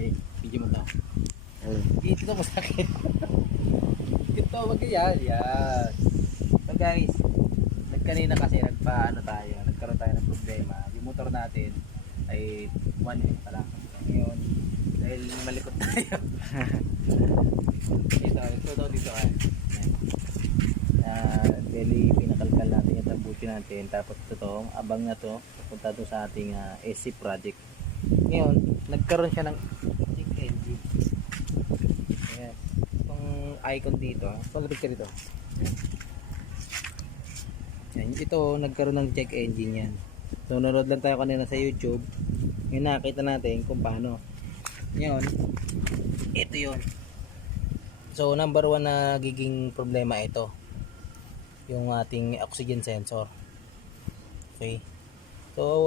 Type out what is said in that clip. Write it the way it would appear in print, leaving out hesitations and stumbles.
Okay, video mo to. Ayun. Dito mo sakit. Ito, wag yan. Yes. So guys, kanina kasi nagkaroon tayo ng problema. Yung motor natin ay 1 week pa lang. Ngayon, dahil malikot tayo. Ito dito ay. Deli, pinakalkal natin yung tambucho natin. Tapos ito, abang na to, papunta to sa ating SC project. Ngayon, nagkaroon siya ng check engine. Yes. Itong icon dito, palapit ka dito. Yan, ito, nagkaroon ng check engine yan. So, nanood lang tayo kanina sa YouTube. Ngayon, nakita natin kung paano. Ngayon, ito yun. So, number 1 na giging problema ito. Yung ating oxygen sensor. Okay. So,